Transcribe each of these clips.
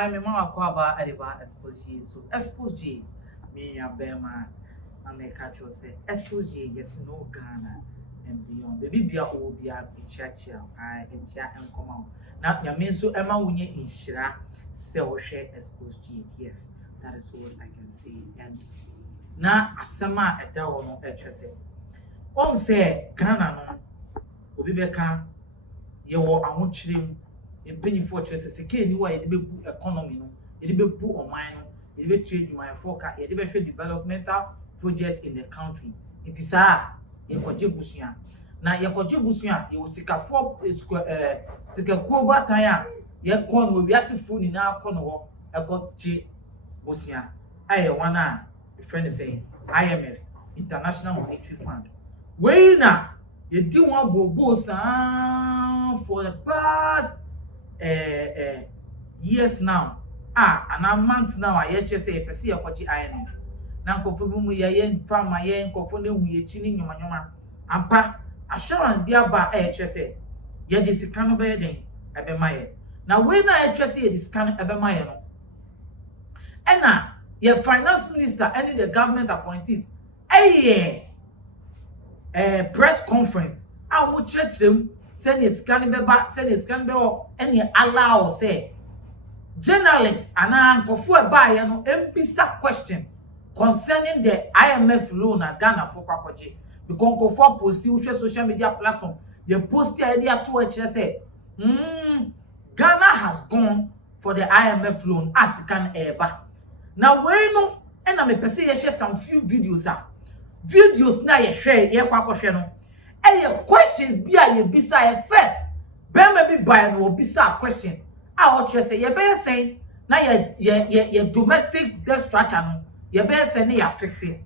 I'm a mama quaba Adiba Xposed. So Xposed me a bema and a catch or say Xposed, yes, no Ghana and beyond. Baby be a old be a church, I and chat and come out. Now, your mean so Emma when you in Shira, sell share Xposed. Yes, that is what I can see. And now, a summer at Addo no HSA. One say Ghana no, Obi Beka, you are a much lim. In penny fortress, a key new way, it be economy, no, it be put on mine, it be trade my forecast, it be developmental project in the country. It is in Kojibusia. Now, your Kojibusia, you will seek a 4 square, seek a Kuba tire, your corn will be as food in our corner, a got J. Busia. I one a friend is saying IMF, International Monetary Fund. Wait now, you do want bobo for the past years now. And a months now, I just say, I see a watch IMF. Now, conform ye from my yen, conforming with chinning your manoma. And pa, assurance be about HSA. Yet this can be then, Abemaya. Now, when I HSA this can Abemaya. And now, your finance minister and the government appointees, press conference. I will check them. Send a scan back, send a scan bill, and you allow say journalists and uncle for a buyer no MPSA question concerning the IMF loan at Ghana for Kwakoji. Because go for post social media platform, they post the idea to it say, Ghana has gone for the IMF loan as it can ever. Now we know, and I'm a share some few videos videos now you share no. And questions be a bisa first. Ben maybe buy no bisa question. I want you say you better say now your domestic debt structure no. You better say na you fix it.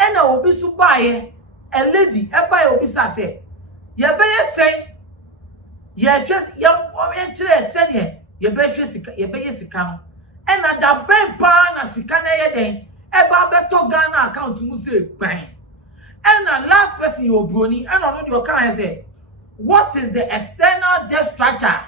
And I will be so buy a lady e buy obisa say you better say you just you chere say you better sika no. And na da ben pa na sika na ye den e ba beto Ghana account mu say gban. And the last person you brony, and I know your can say, what is the external debt structure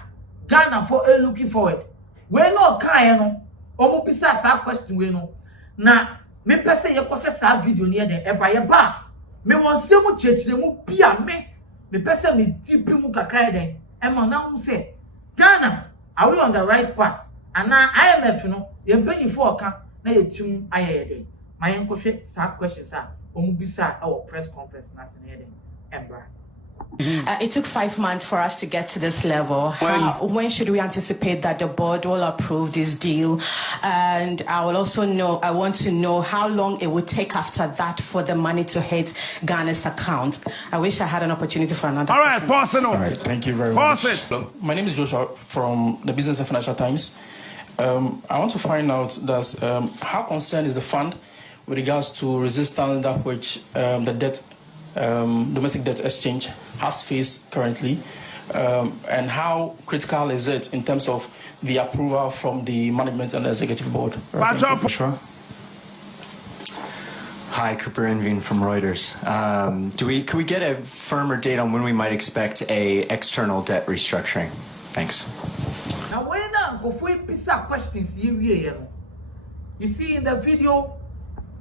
Ghana for looking forward? We no can no, omo bisa sa question we no. Na me pese ye ko sa video near den e ba ye ba. Me won se mu chechire mu bia me pese me deep mu kakra den. E ma na mu say, Ghana, are we on the right path? And now IMF no, ye penny for ka na ye tim aye den. My uncle sa questions are our press conference. It took 5 months for us to get to this level. When should we anticipate that the board will approve this deal? And I want to know how long it would take after that for the money to hit Ghana's account. I wish I had an opportunity for another. All right, pause it. All right, thank you very much. Hello, my name is Joshua from the Business and Financial Times. I want to find out that how concerned is the fund with regards to resistance that which the domestic debt exchange has faced currently, and how critical is it in terms of the approval from the management and the executive board? Sure. Hi, Cooper Envin from Reuters. Can we get a firmer date on when we might expect a external debt restructuring? Thanks. Now when go for pisa questions you see in the video.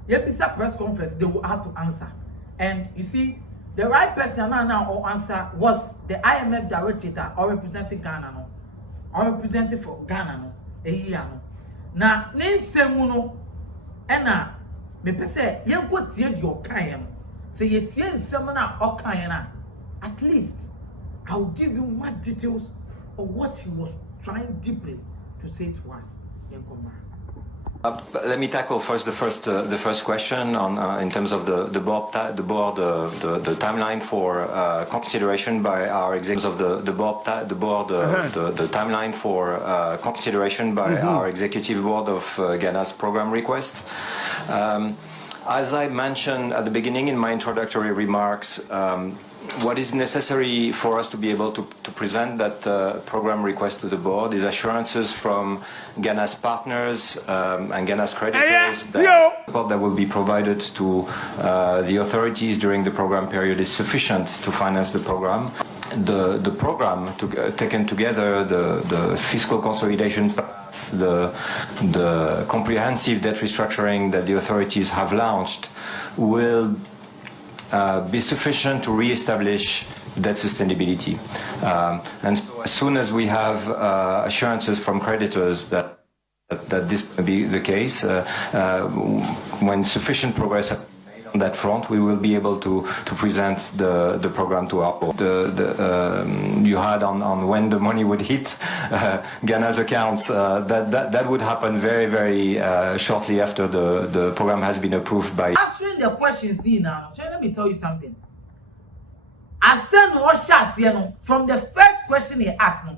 Yes, press conference, they will have to answer. And you see, the right person now or answer was the IMF director or representing Ghana, no, or representing for Ghana, no, a year. No. Now, Ninsemuno, and me pese, you go to your kind, say you tell seminar or kind, at least I will give you more details of what he was trying deeply to say to us. Let me tackle first the first question on in terms of the timeline for consideration by our executives of the timeline for consideration by our executive board of Ghana's program request. As I mentioned at the beginning in my introductory remarks, what is necessary for us to be able to present that program request to the board is assurances from Ghana's partners and Ghana's creditors that support that will be provided to the authorities during the program period is sufficient to finance the program. The program taken together, the fiscal consolidation path the comprehensive debt restructuring that the authorities have launched will be sufficient to re-establish debt sustainability. And so as soon as we have assurances from creditors that this will be the case, when sufficient progress has been made on that front, we will be able to present the program to our board. You had on when the money would hit Ghana's accounts, that would happen very, very shortly after the program has been approved by. Answering the questions now, let me tell you something. I said no shas from the first question he asked no.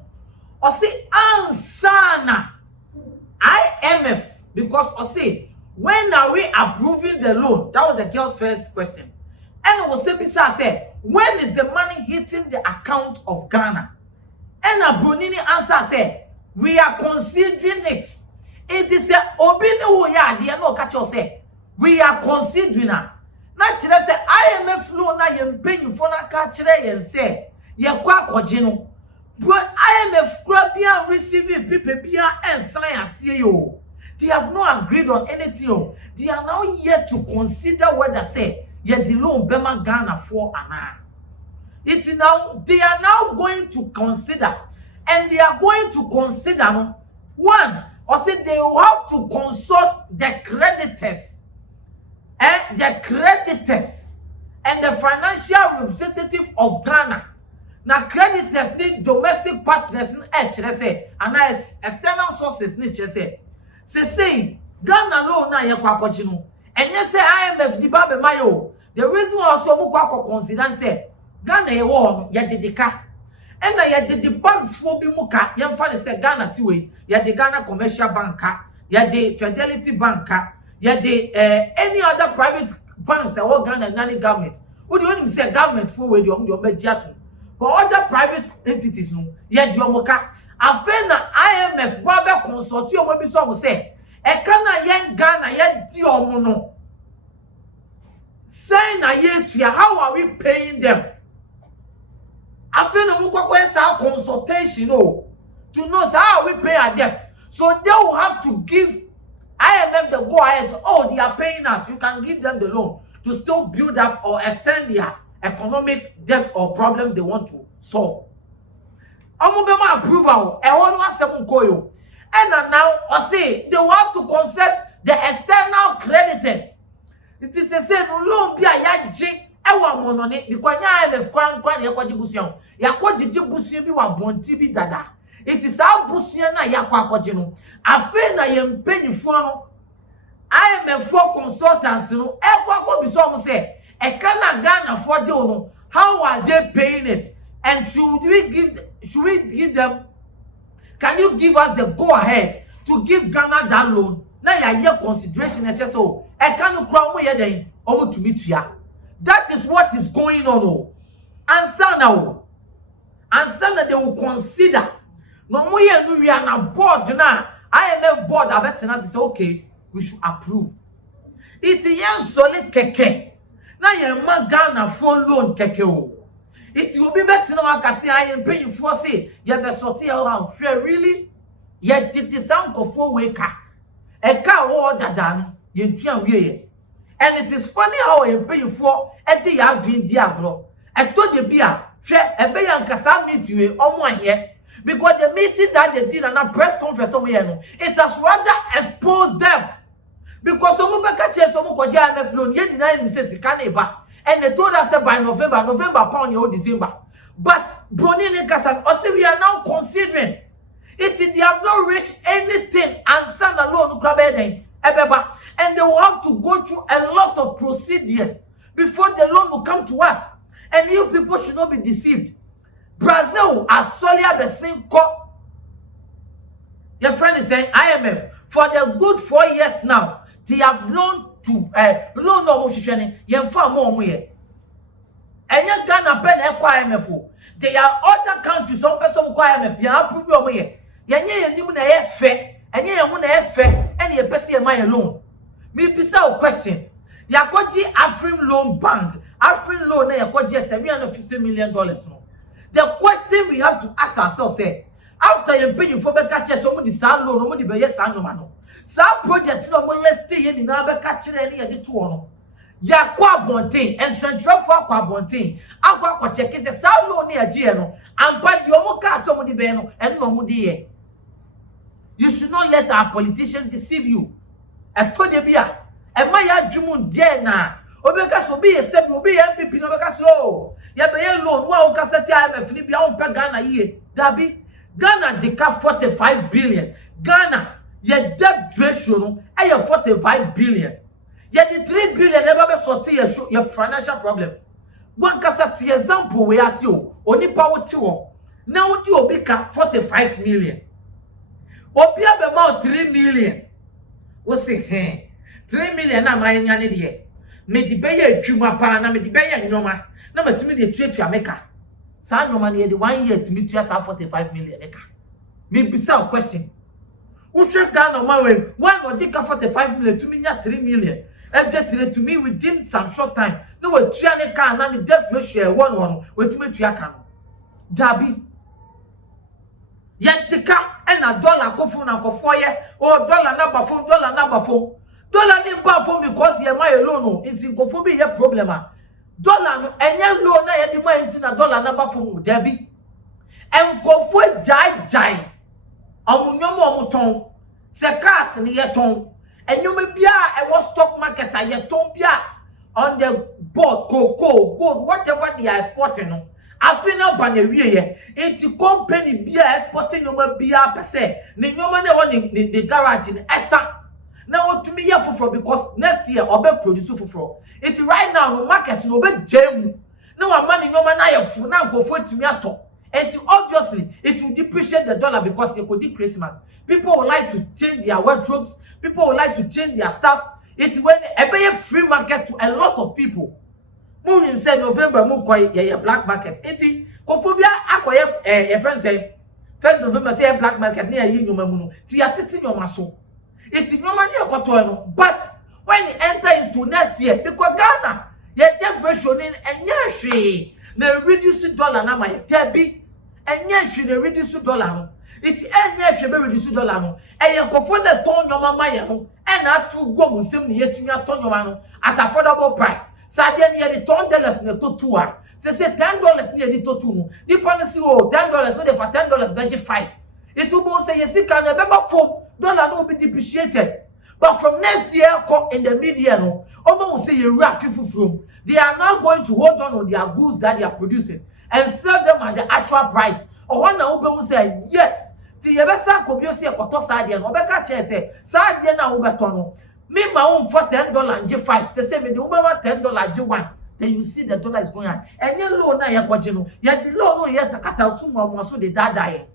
Or say answer IMF, because or say when are we approving the loan? That was the girl's first question. And was say when is the money hitting the account of Ghana? And Brunini answer say we are considering it. It is a obino ya dear no catch you say we are considering it. Na chire say IMF loan na ye mpanyifo na ka chire ye say ye kwa akogye no. Bro IMF kura bia receiving people bia ensan asie yo. They have not agreed on anything. They are now yet to consider whether say ye the loan bema Ghana for ana. It's now they are now going to consider, and they are going to consider one or say they will have to consult the creditors. The creditors and the financial representative of Ghana. Now creditors need domestic partners in say and external sources need say Ghana loan na ye kwa kochino and you say IMF di ba be mayo. The reason also mo kwa consider say Ghana ye wo ye dedeka and na ye the banks for bi mu ka ye mfa say Ghana tiwe ye the Ghana commercial banker ye the Fidelity banker ye the any other private banks that work Ghana nani government. What do you say government for where you media? But other private entities no ye the omoka afen na IMF ba consult you mo bi so say e kana yen Ghana ye di omo no say na ye tua how are we paying them afen no mo kwakwa sa consultation no to know how we pay our debt, so they will have to give IMF the go ahead. So, oh, they are paying us. You can give them the loan to still build up or extend their economic debt or problems they want to solve. Amubema approval. And now, I say they will have to consult the external creditors. It is the same loan be a yaji. Ewa monone because IMF kwan yakwaji busiyan. Yakwaji busiyan bi wa bonti bi dada. It is how busiyan na yakwa kwaji no. Afe na ye mpanyifo no IMF for consultants no ekwa ko bi so mo say e kana Ghana for de no, how are they paying it, and should we give them, can you give us the go ahead to give Ghana that loan na ya ye consideration e so e kan kura mo ye den omo tumi tua. That is what is going on. Oh, answer now, answer that they will consider no mo ye no we are na board na IMF board abetena say okay, we should approve. It yen solid keke. Na yen ma Ghana for loan keke o. It will be better now akasi IMF paying for say ye be sorti around. Really? Ye did sound ko for weka. E ka o dada no ye ntua wie. And it is funny how you paying for e dey have doing di agro. E to de bia hwe e be yan kasa meet we omo here. Because the meeting that they did and a press conference, it has rather exposed them. Because some of the IMF loan, yet denied Mrs. Kaneba, and they told us by November pound your December. But Brony and also we are now considering it. They have not reached anything and send a loan and they will have to go through a lot of procedures before the loan will come to us. And you people should not be deceived. Brazil as Solia the same co. Your friend is saying IMF for the good 4 years now. They have loaned to loan no motion. Yen for more money. And you Ghana pen IMF. There are other countries some person IMF. They are approve your money. Yen you na efe and you na efe and you person my loan. Me pisa question. Yakoji Afrim Loan Bank. Afrim loan na yakoji $750 million. The question we have to ask ourselves is, after you pay for be catch some the sal loan no the be yes anoma no sa project no mo let's stay here na be catch any e de to no ya kwa bonten ensentrofo akwa bonten akwa check say sal loan na age no ampa di omo ka so mo the be no en no mo de. You should not let our politicians deceive you. I told you, and my adjumu dear na. Obeka so be a sebi, obi MPP no beka so. Ya be loan, wa o kaseti IMF ni bia on pe Ghana ye. Dabi, Ghana deka 45 billion. Ghana, ye debt ratio no, e 45 billion. Ye the 3 billion never be sorti your financial problems. One kaseti example we ask you, oni pa wo ti wo. Na wo di obi ka 45 million. Obi abema 3 million. We say, 3 million na my nyane de. Me di beye adwuma pa na me di beye nyoma. Na matumi de tuatua meka. Sa nyoma na ye de 1 year tumi tua sa 45 million meka. Me bisa question. Wo hwe Ghana ma we, one odika 45 million tumi nya 3 million. E get to me within some short time. No we tua ne ka na the debt ratio one we tumi tua ka no. Dabi. Yentika ena dollar kofu na kofo ye o dollar na bafo dollar ni bafo because ye ma alone no nti kofo bi ye problem a dollar no enye loan na ye di ma nti na dollar na bafo mu dabi enkofo jai omunyomo omuton se cars ni ye ton enyoma bia e wo stock market a ye ton bia on the board cocoa gold whatever they are exporting no afina banewie ye enti company bia exporting nyoma bia pese ne nyoma na won the garage ne esa na otumi ye foforo because next year obe produce foforo it right now no market no be jam na wa man nyoma na ye fu na nkofo tumi ato enti obviously it will depreciate the dollar because it could be Christmas. People would like to change their wardrobes, people would like to change their stuffs. It's when a free market to a lot of people. Moving said November mo koy black market. Enti kofobia akoye your friend say 1st November say black market near yi nyoma mu no. Ti atiti nyoma so. Eti nyoma ni ekoto no. But when you enter into next year because Ghana ye debt ratio ni enye hwe na reduce dollar na my debi enye hwe na reduce dollar no. Iti enye hwe be reduce dollar no. Eye kofo na ton nyoma ma ye no. E na atu gwo musem ni yetumi aton nyoma no at affordable price. Sadia ni the $10 na to 2 a. Say $10 ni the to 2 no. Di pan si o $10 so dey for $10 be 5. It will say yesika na beba form dollar no be depreciated. But from next year in the media no, omo will say you rap from. They are now going to hold on their goods that they are producing and sell them at the actual price. Or one na obe will say yes. Ti yebesa kobio si ekoto sadia no obeka che say sadia na obeto no. Me my own for $10 and G5. Say me the over $10 G1. Then you see the dollar is going on. And your loan na ya kwaje no. Ya the loan no ya takata utu mo so the dada.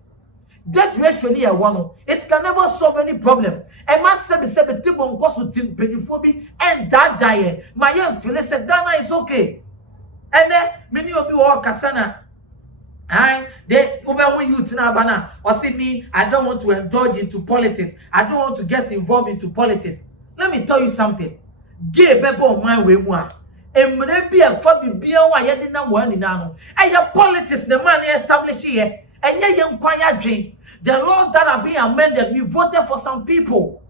Debt ratio ni one. It can never solve any problem. E ma se be tibo nko so tin penifo and dada. My young feel say Ghana is okay. And then many of you all kasana. They over youth now bana. Or see me, I don't want to indulge into politics. I don't want to get involved into politics. Let me tell you something. Gay bebo my way more. Emre be a fabi bia wa yedi na mo ani na no. Eye politics the man establish here. Enye ye nkwanya dream. The laws that are being amended, you voted for some people.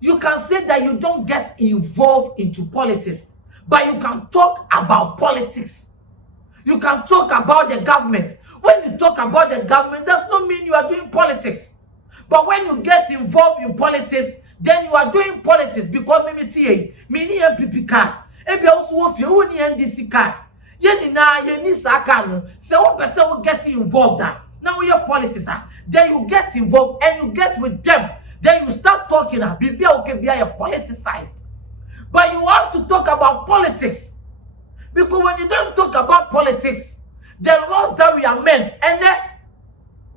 You can say that you don't get involved into politics, but you can talk about politics. You can talk about the government. When you talk about the government, does not mean you are doing politics. But when you get involved in politics, then you are doing politics because me ni MPP card. Ebi also wo fi wo ni NDC card. Ye ni na ye ni saka no. Se wo person will get involved that. Now we are politics. Then you get involved and you get with them. Then you start talking and be okay be politicized. But you want to talk about politics. Because when you don't talk about politics, the laws that we amend and then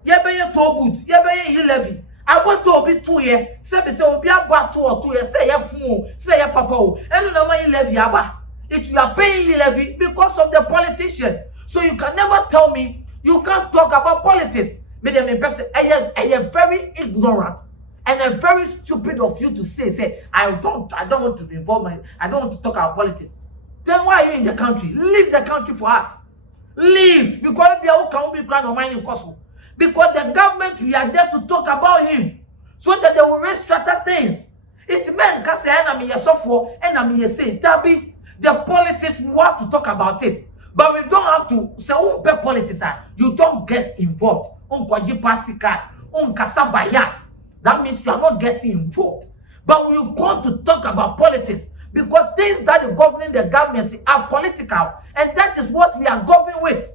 ye be ye toboot, ye be ye levy. I want to be 2 years. Say obi about 2 or 2 years. Say your phone. Say your papa. And no man levy aba. If you are paying levy because of the politician, so you can never tell me you can't talk about politics. But them person, I am very ignorant and I'm very stupid of you to say I don't want to be involved. I don't want to talk about politics. Then why are you in the country? Leave the country for us. Leave because we are can be plan on mining cost. Because the government, we are there to talk about him. So that they will restructure things. It meant because enemy for enemy say Tabi, the politics we have to talk about it. But we don't have to say politics. You don't get involved. Party card, bias. That means you are not getting involved. But we want to talk about politics because things that are governing the government are political, and that is what we are governing with.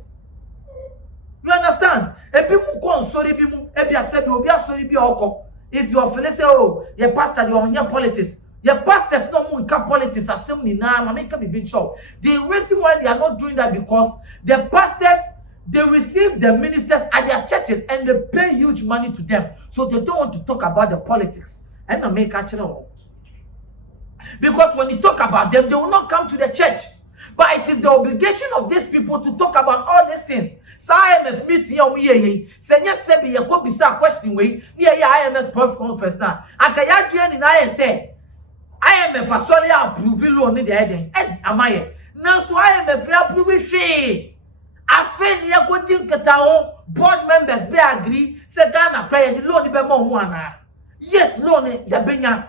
You understand? If people go sorry, people, if you say you are sorry, be oko. It's your fellow say, oh, your pastor, you on your politics. Your pastors no more politics. Assembly now, make a big show. The reason why they are not doing that because the pastors they receive the ministers at their churches and they pay huge money to them, so they don't want to talk about the politics. And I make actual because when you talk about them, they will not come to the church. But it is the obligation of these people to talk about all these things. So IMF meeting here, say yes, say you go be question way near IMF press conference now. I can you in I say IMF for solely approve loan in the heading. Am I now? So IMF approve she. I feel you go think that board members be agree. Say Ghana pay the loan be more one. Yes, loan ya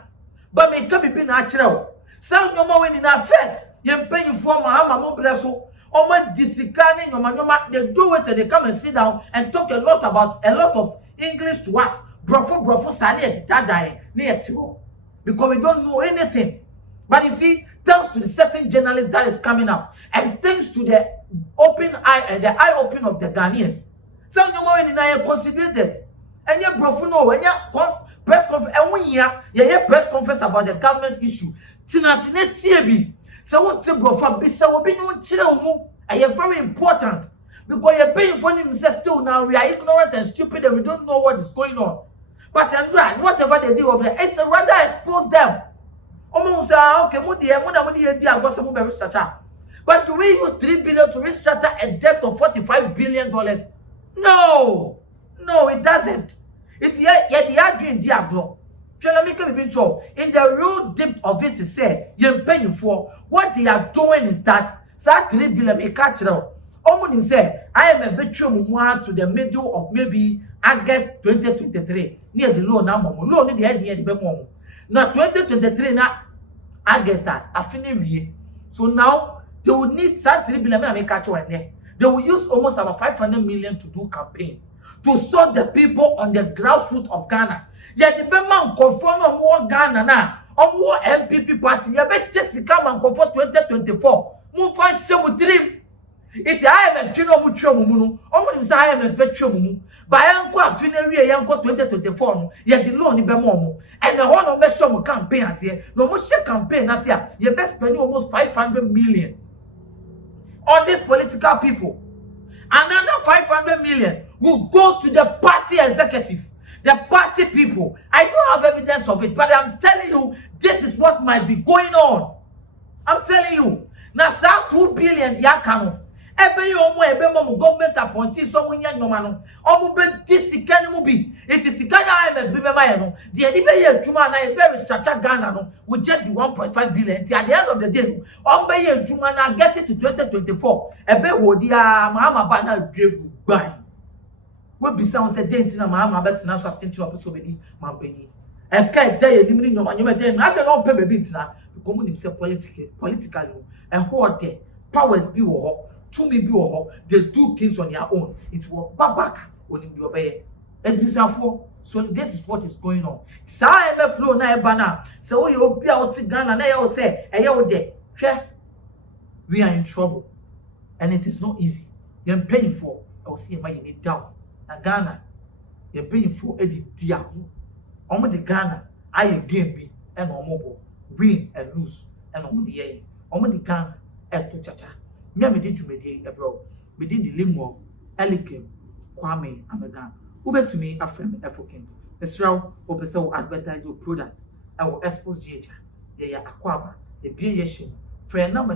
but me can be natural. Sound your more in our first. You pay you for my mama bresso. Omo disikaning your manoma, they do it and they come and sit down and talk a lot of English to us. Brofo sali at that near to because we don't know anything. But you see, thanks to the certain journalist that is coming up, and thanks to the open eye and the eye open of the Ghanaians, some no more in I considered and your brofo no and your press conference and 1 year, you press conference about the government issue. Tinasine TB. So what to go for be so be no chill and you're very important because you're paying for him still now we are ignorant and stupid and we don't know what is going on. But and whatever they do over there, it's rather expose them. Almost okay, but do we use 3 billion to restructure a debt of $45 billion? No, it doesn't. It's yet they are doing Diablo. In the real depth of it is say you're paying for what they are doing is that 3 billion a catcher. Omonim say I am a betray to the middle of maybe August 2023 near the loan now loan the head the now 2023 now August I finish. So now they will need 3 billion make catcher there. They will use almost about 500 million to do campaign to sort the people on the grassroots of Ghana. Yet the man confront on more Ghana now, on more MPP party. You bet Jessica man confront 2024. Move on, show dream. It's IMF Chino Mucho, almost IMF Petromu. By Uncle Finery, Uncle 2024, yet the loan in Bemomo. And the whole of the show campaign as here. No more share campaign as here. You best spend almost 500 million on these political people. Another 500 million will go to the party executives, the party people. I don't have evidence of it, but I'm telling you, this is what might be going on. I'm telling you. Now, 2 billion yakano. Every government appointee someone young man. This be. It is Ghana IMF. The idea Juma na very structured Ghana will just be 1.5 billion. At the end of the day, Juma na get it to 2024. Ebe wodia mama bana goodbye. What be sounds the date na mama bet na sustain to episode be mambeni. And can't day limiting your man. I don't pay baby na because himself politically. And who are there? Powers be or to me be or they do things on their own. It will back when you obey. And so this is what is going on. Sa ebe flow na ebana. So we obi out Ghana na you say there. We are in trouble. And it is not easy. You're paying for. I will see my you need down. Na Ghana. You're paying for Eddie Diabu. Omo the Ghana. I again be and omobo. Win and lose. And omo the year. Omo the Ghana. To chacha. Me did you mediate abroad. Within the limo, Elikim, Kwame, Amegan. Uber to me, a friend, African. The Srow, Opeso advertise your product. I will expose Jaja. They are Aquaba, the Biation, friend number.